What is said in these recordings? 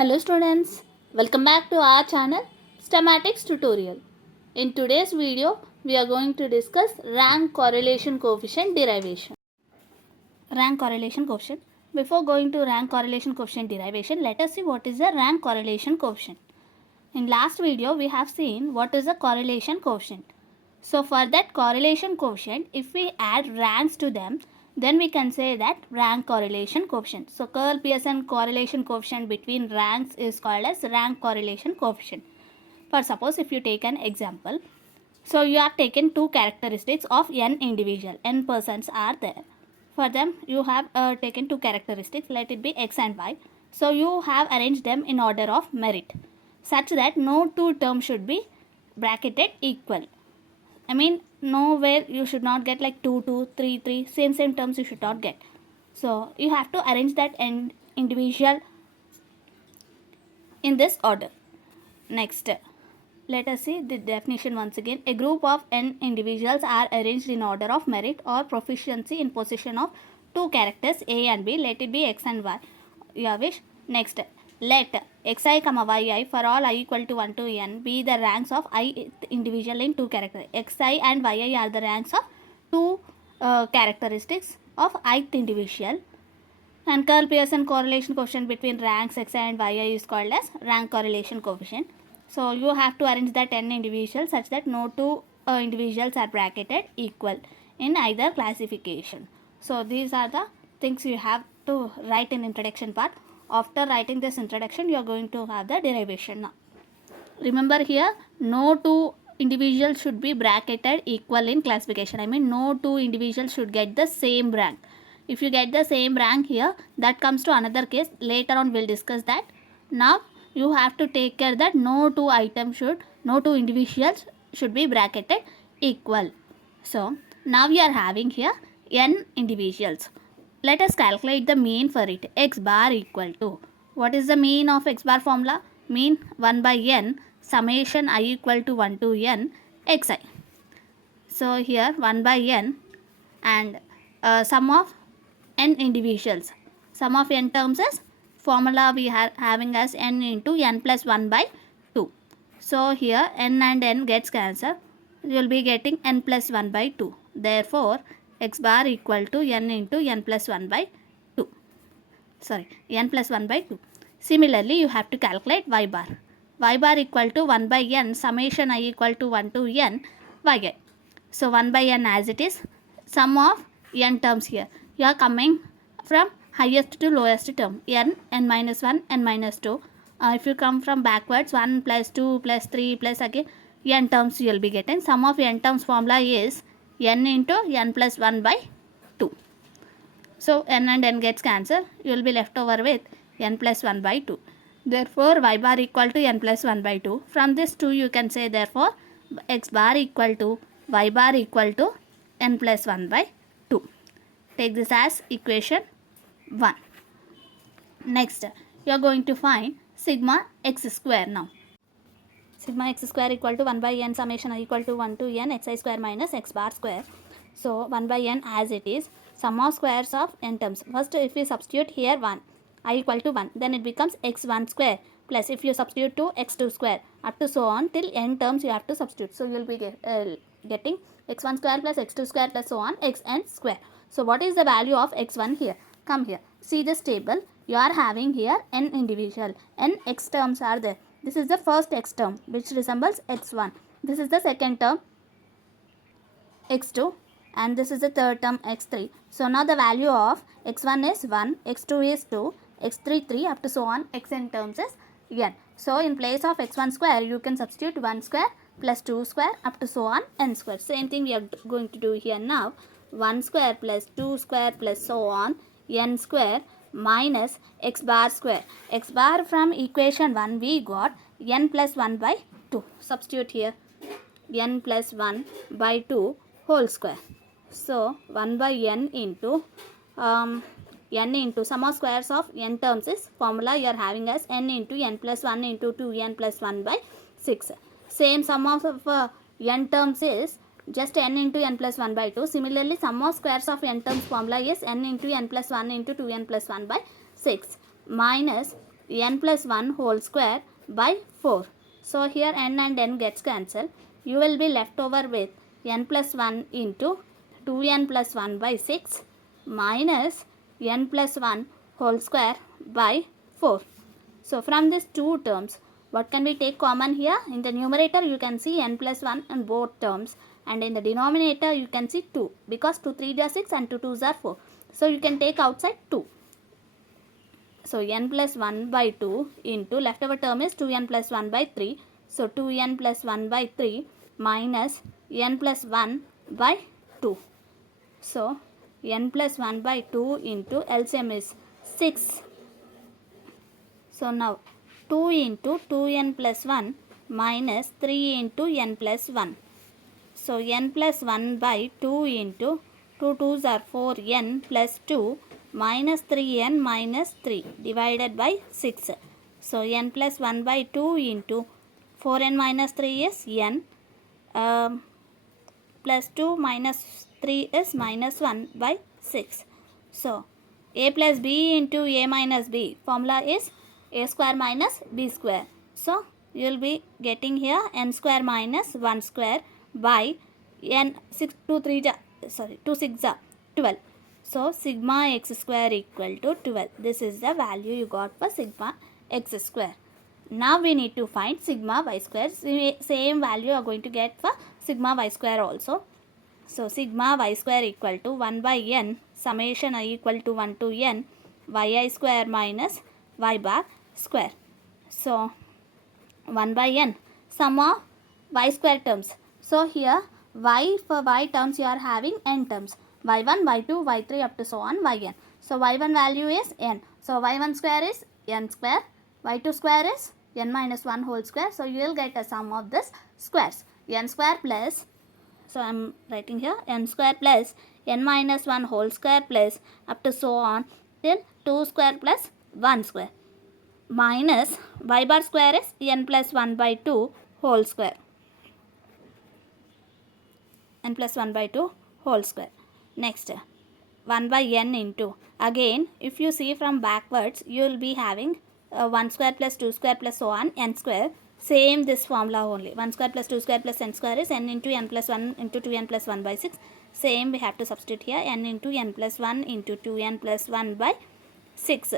Hello students, welcome back to our channel Stematics tutorial. In today's video, we are going to discuss rank correlation coefficient derivation. Rank correlation coefficient. Before going to rank correlation coefficient derivation, let us see what is the rank correlation coefficient. In last video, we have seen what is the correlation coefficient. So for that correlation coefficient, if we add ranks to them, then we can say that rank correlation coefficient. So curl Pearson correlation coefficient between ranks is called as rank correlation coefficient. For suppose if you take an example, so you have taken two characteristics of n individual, n persons are there. For them you have taken two characteristics, let it be x and y. So you have arranged them in order of merit such that no two terms should be bracketed equal. I mean, nowhere you should not get like 2, 2, 3, 3, same terms you should not get. So you have to arrange that individual in this order. Next, let us see the definition once again. A group of n individuals are arranged in order of merit or proficiency in possession of two characters A and B. Let it be x and y. Your wish. Next, let xi, yi for all I equal to 1 to n be the ranks of I individual in two characters. Xi and yi are the ranks of two characteristics of ith individual. And curl Pearson correlation coefficient between ranks xi and yi is called as rank correlation coefficient. So you have to arrange that n individuals such that no two individuals are bracketed equal in either classification. So these are the things you have to write in introduction part. After writing this introduction, you are going to have the derivation now. Remember here, no two individuals should be bracketed equal in classification. I mean, no two individuals should get the same rank. If you get the same rank here, that comes to another case. Later on, we'll discuss that. Now, you have to take care that no two individuals should be bracketed equal. So, now we are having here n individuals. Let us calculate the mean for it. X bar equal to, what is the mean of x bar formula? Mean 1 by n summation I equal to 1 to n xi. So here 1 by n and sum of n individuals. Sum of n terms is formula we are having as n into n plus 1 by 2. So here n and n gets cancelled. You will be getting n plus 1 by 2. Therefore, x bar equal to n into n plus 1 by 2. N plus 1 by 2. Similarly, you have to calculate y bar. Y bar equal to 1 by n summation I equal to 1 to n yi. So 1 by n as it is. Sum of n terms here. You are coming from highest to lowest term. n minus 1, n minus 2. If you come from backwards, 1 plus 2 plus 3 plus again n terms you will be getting. Sum of n terms formula is n into n plus 1 by 2. So n and n gets cancelled. You will be left over with n plus 1 by 2. Therefore, y bar equal to n plus 1 by 2. From this 2 you can say therefore x bar equal to y bar equal to n plus 1 by 2. Take this as equation 1. Next, you are going to find sigma x square now. Sigma x square equal to 1 by n summation I equal to 1 to n xi square minus x bar square. So 1 by n as it is, sum of squares of n terms. First, if we substitute here 1, I equal to 1, then it becomes x1 square plus if you substitute 2, x2 square up to so on till n terms you have to substitute. So you will be getting x1 square plus x2 square plus so on xn square. So what is the value of x1 here? Come here. See this table. You are having here n individual. N x terms are there. This is the first x term which resembles x1. This is the second term x2 and this is the third term x3. So now the value of x1 is 1, x2 is 2, x3 3 up to so on xn terms is n. So in place of x1 square you can substitute 1 square plus 2 square up to so on n square. Same thing we are going to do here now. 1 square plus 2 square plus so on n square minus x bar square. X bar from equation 1 we got n plus 1 by 2. Substitute here n plus 1 by 2 whole square. So 1 by n into sum of squares of n terms is formula you are having as n into n plus 1 into 2n plus 1 by 6. Same sum of n terms is just n into n plus 1 by 2. Similarly, sum of squares of n terms formula is n into n plus 1 into 2n plus 1 by 6 minus n plus 1 whole square by 4. So here n and n gets cancelled. You will be left over with n plus 1 into 2n plus 1 by 6 minus n plus 1 whole square by 4. So from these two terms, what can we take common here? In the numerator you can see n plus 1 in both terms, and in the denominator you can see 2, because 2 3 are 6 and 2 2s are 4. So you can take outside 2. So n plus 1 by 2 into leftover term is 2n plus 1 by 3. So 2n plus 1 by 3 minus n plus 1 by 2. So n plus 1 by 2 into LCM is 6. So now 2 into 2n plus 1 minus 3 into n plus 1. So n plus 1 by 2 into 2 2s are 4n plus 2 minus 3n minus 3 divided by 6. So n plus 1 by 2 into 4n minus 3 is n, plus 2 minus 3 is minus 1 by 6. So a plus b into a minus b, formula is a square minus b square. So you will be getting here n square minus 1 square by n 6 2 3 2 6 12. So sigma x square equal to 12. This is the value you got for sigma x square. Now we need to find sigma y square. Same value you are going to get for sigma y square also. So sigma y square equal to 1 by n summation I equal to 1 to n yi square minus y bar square. So 1 by n sum of y square terms. So here y, for y terms you are having n terms, y1, y2, y3 up to so on yn. So y1 value is n. So y1 square is n square, y2 square is n minus 1 whole square. So you will get a sum of this squares, n square plus, so I am writing here n square plus n minus 1 whole square plus up to so on till 2 square plus 1 square minus y bar square is n plus 1 by 2 whole square, n plus 1 by 2 whole square. Next 1 by n into, again if you see from backwards you will be having 1 square plus 2 square plus so on n square. Same this formula only, 1 square plus 2 square plus n square is n into n plus 1 into 2n plus 1 by 6. Same we have to substitute here, n into n plus 1 into 2n plus 1 by 6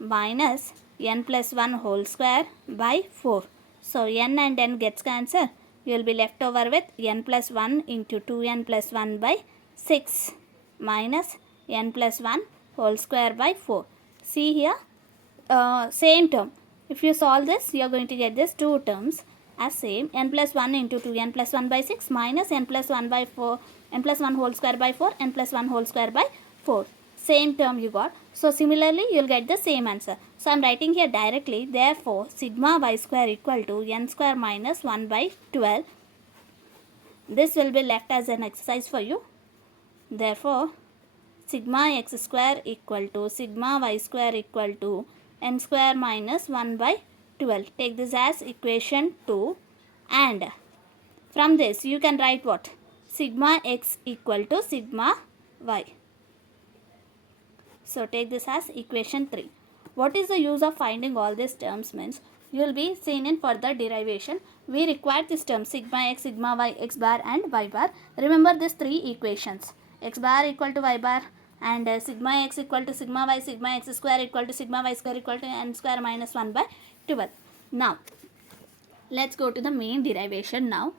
minus n plus 1 whole square by 4. So n and n gets cancelled. You will be left over with n plus 1 into 2n plus 1 by 6 minus n plus 1 whole square by 4. See here, same term. If you solve this, you are going to get this two terms as same, n plus 1 into 2n plus 1 by 6 minus n plus 1 by 4, n plus 1 whole square by 4, n plus 1 whole square by 4. Same term you got. So similarly, you will get the same answer. So I am writing here directly, therefore sigma y square equal to n square minus 1 by 12. This will be left as an exercise for you. Therefore sigma x square equal to sigma y square equal to n square minus 1 by 12. Take this as equation 2, and from this you can write what? Sigma x equal to sigma y. So take this as equation 3. What is the use of finding all these terms means? You will be seen in further derivation. We require this term sigma x, sigma y, x bar and y bar. Remember these three equations. X bar equal to y bar, and sigma x equal to sigma y, sigma x square equal to sigma y square equal to n square minus 1 by 12. Now let's go to the main derivation now.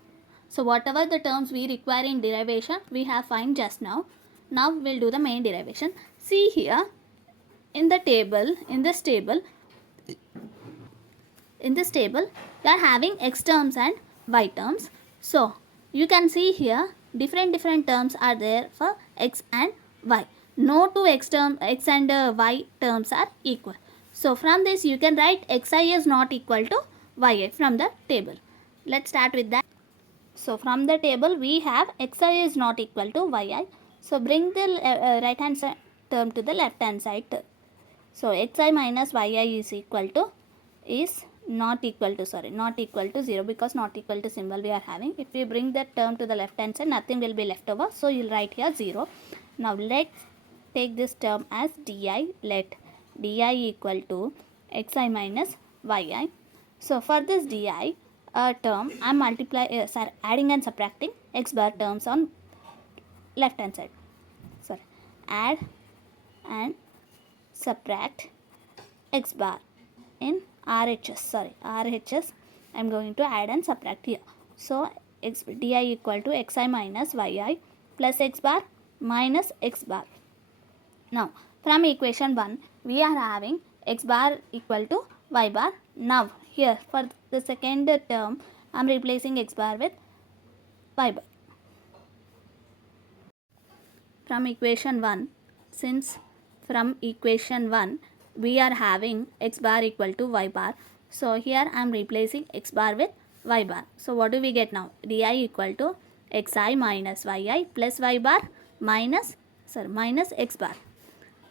So whatever the terms we require in derivation we have find just now. Now we'll do the main derivation. See here in the table, in this table we are having x terms and y terms. So you can see here different terms are there for x and y. No two x and y terms are equal. So from this you can write xi is not equal to yi from the table. Let's start with that. So from the table we have xi is not equal to yi. So bring the right hand side term to the left hand side term. So xi minus yi is not equal to 0, because not equal to symbol we are having. If we bring that term to the left hand side, nothing will be left over. So you will write here 0. Now let's take this term as di. Let di equal to xi minus yi. So for this di term, I am adding and subtracting x bar terms on left hand side. Sorry, add and subtract x bar in RHS. Sorry, RHS. I am going to add and subtract here. So di equal to xi minus yi plus x bar minus x bar. Now from equation 1 we are having x bar equal to y bar. Now here for the second term I am replacing x bar with y bar. From equation 1, since from equation 1 we are having x bar equal to y bar, so here I am replacing x bar with y bar. So what do we get now? Di equal to xi minus yi plus y bar minus x bar.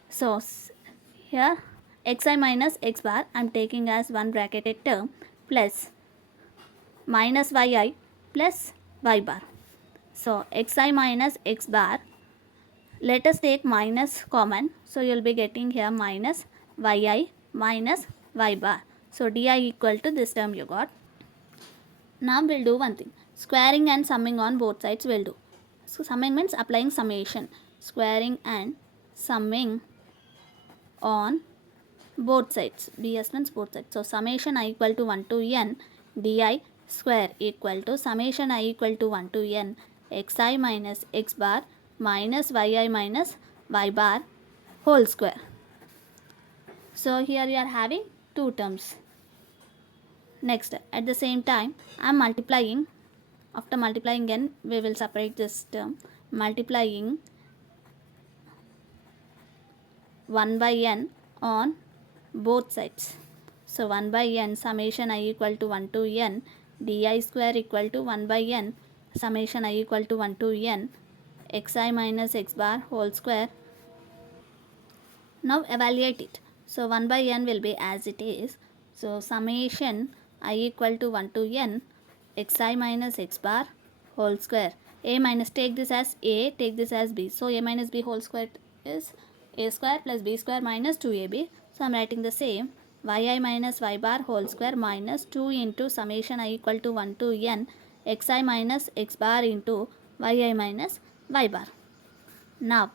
So here xi minus x bar I am taking as one bracketed term plus minus yi plus y bar. So xi minus x bar, let us take minus common, so you will be getting here minus yi minus y bar. So di equal to this term you got. Now we will do one thing, squaring and summing on both sides we will do. So summing means applying summation, squaring and summing on both sides, bs means both sides. So summation I equal to 1 to n di square equal to summation I equal to 1 to n xi minus x bar minus yi minus y bar whole square. So here you are having two terms. Next, at the same time I am multiplying. After multiplying n, we will separate this term, multiplying 1 by n on both sides. So 1 by n summation I equal to 1 to n di square equal to 1 by n summation I equal to 1 to n xi minus x bar whole square. Now evaluate it. So 1 by n will be as it is. So summation I equal to 1 to n xi minus x bar whole square. A minus, take this as a, take this as b. So a minus b whole square is a square plus b square minus 2ab. So I am writing the same, yi minus y bar whole square minus 2 into summation I equal to 1 to n xi minus x bar into yi minus y bar. Now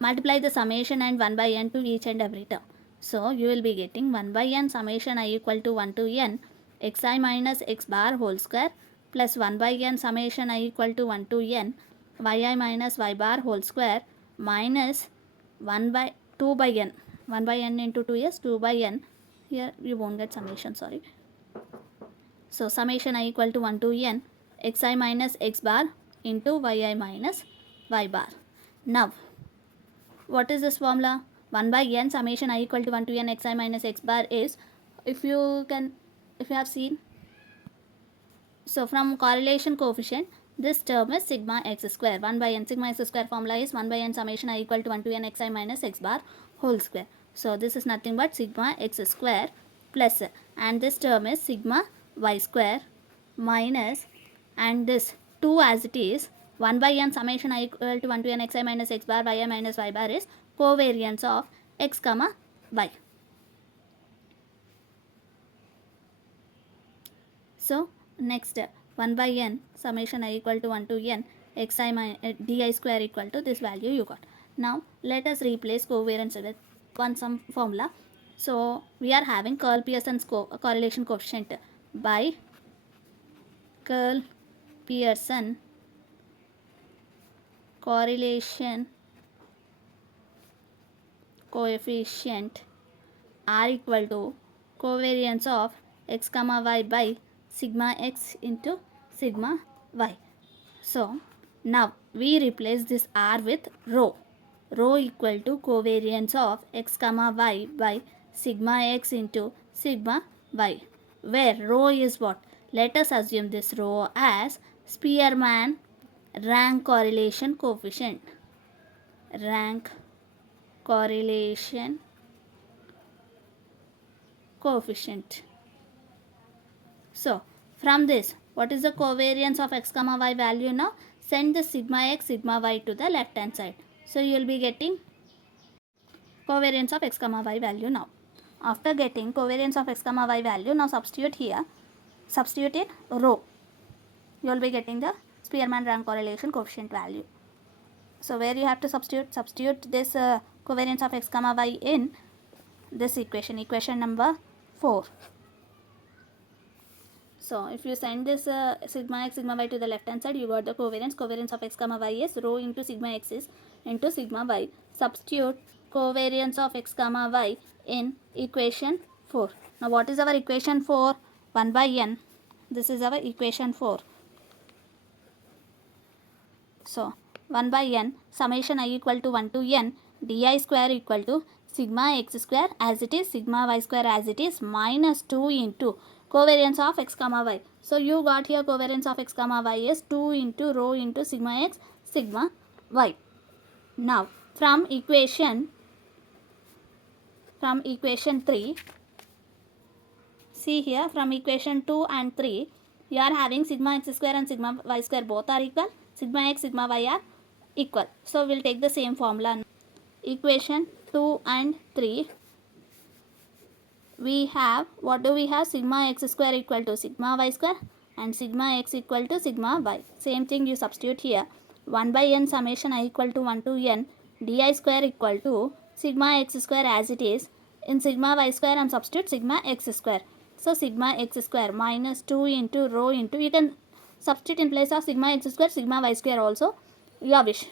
multiply the summation and 1 by n to each and every term. So you will be getting 1 by n summation I equal to 1 to n xi minus x bar whole square plus 1 by n summation I equal to 1 to n yi minus y bar whole square minus 1 by 2 by n. 1 by n into 2 is 2 by n. Here you won't get summation, sorry. So summation I equal to 1 to n xi minus x bar into yi minus y bar. Now what is this formula? 1 by n summation I equal to 1 to n xi minus x bar is, if you have seen, so from correlation coefficient this term is sigma x square. 1 by n sigma x square formula is 1 by n summation I equal to 1 to n xi minus x bar whole square. So this is nothing but sigma x square plus, and this term is sigma y square minus, and this 2 as it is, 1 by n summation I equal to 1 to n xi minus x bar yi minus y bar is covariance of x comma y. So next 1 by n summation I equal to 1 to n xi minus di square equal to this value you got. Now let us replace covariance with some formula. So we are having curl Pearson's correlation coefficient by curl Pearson correlation coefficient are equal to covariance of x comma y by sigma x into sigma y. So now we replace this r with rho. Rho equal to covariance of x comma y by sigma x into sigma y, where rho is what? Let us assume this rho as Spearman rank correlation coefficient. Rank correlation coefficient. So from this, what is the covariance of x comma y value now? Send the sigma x sigma y to the left hand side. So you will be getting covariance of x comma y value now. After getting covariance of x comma y value, now substitute here. Substitute in row. You will be getting the Spearman rank correlation coefficient value. So where you have to substitute this covariance of x comma y in this equation number 4. So if you send this sigma x sigma y to the left hand side, you got the covariance of x comma y is rho into sigma x is into sigma y. Substitute covariance of x comma y in equation 4. Now what is our equation 4? 1 by n. This is our equation 4. So 1 by n summation I equal to 1 to n di square equal to sigma x square as it is, sigma y square as it is, minus 2 into covariance of x comma y. So you got here covariance of x comma y is 2 into rho into sigma x sigma y. Now from equation 3, see here, from equation 2 and 3 you are having sigma x square and sigma y square both are equal, sigma x sigma y are equal. So we'll take the same formula. Equation 2 and 3, we have, what do we have? Sigma x square equal to sigma y square and sigma x equal to sigma y. Same thing you substitute here. 1 by n summation I equal to 1 to n di square equal to sigma x square as it is. In sigma y square and substitute sigma x square. So sigma x square minus 2 into rho into, you can substitute in place of sigma x square sigma y square also, your wish.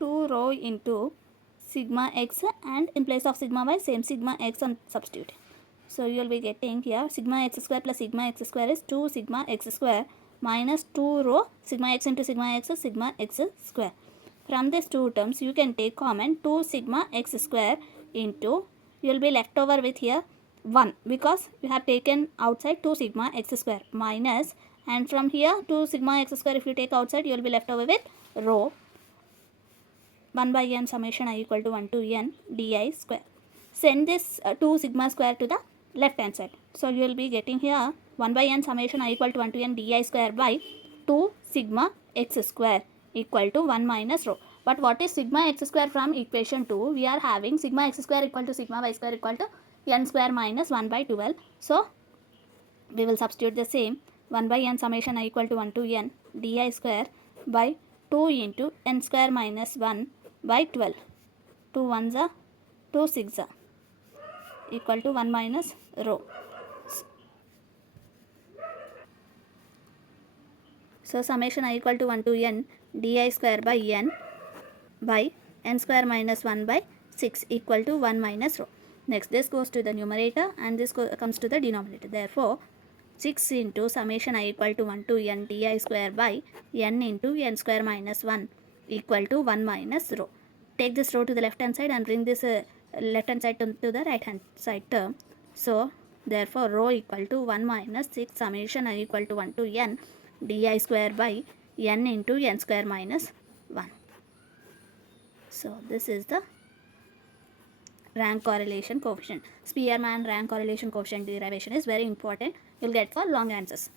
2 rho into sigma x and in place of sigma y same sigma x and substitute. So you will be getting here sigma x square plus sigma x square is 2 sigma x square minus 2 rho sigma x into sigma x is sigma x square. From these two terms you can take common 2 sigma x square into, you will be left over with here 1 because you have taken outside 2 sigma x square minus, and from here 2 sigma x square if you take outside you will be left over with rho 1 by n summation I equal to 1 to n di square. Send this 2 sigma square to the left hand side. So you will be getting here 1 by n summation I equal to 1 to n di square by 2 sigma x square equal to 1 minus rho. But what is sigma x square from equation 2? We are having sigma x square equal to sigma y square equal to n square minus 1 by 12. So we will substitute the same 1 by n summation I equal to 1 to n di square by 2 into n square minus 1 by 12. 2 1s are 2 6s are equal to 1 minus rho. So summation I equal to 1 to n di square by n square minus 1 by 6 equal to 1 minus rho. Next this goes to the numerator and this comes to the denominator. Therefore 6 into summation I equal to 1 to n di square by n into n square minus 1 equal to 1 minus rho. Take this rho to the left hand side and bring this left hand side to the right hand side term. So therefore rho equal to 1 minus 6 summation I equal to 1 to n di square by n into n square minus 1. So this is the rank correlation coefficient. Spearman rank correlation coefficient derivation is very important. You will get for long answers.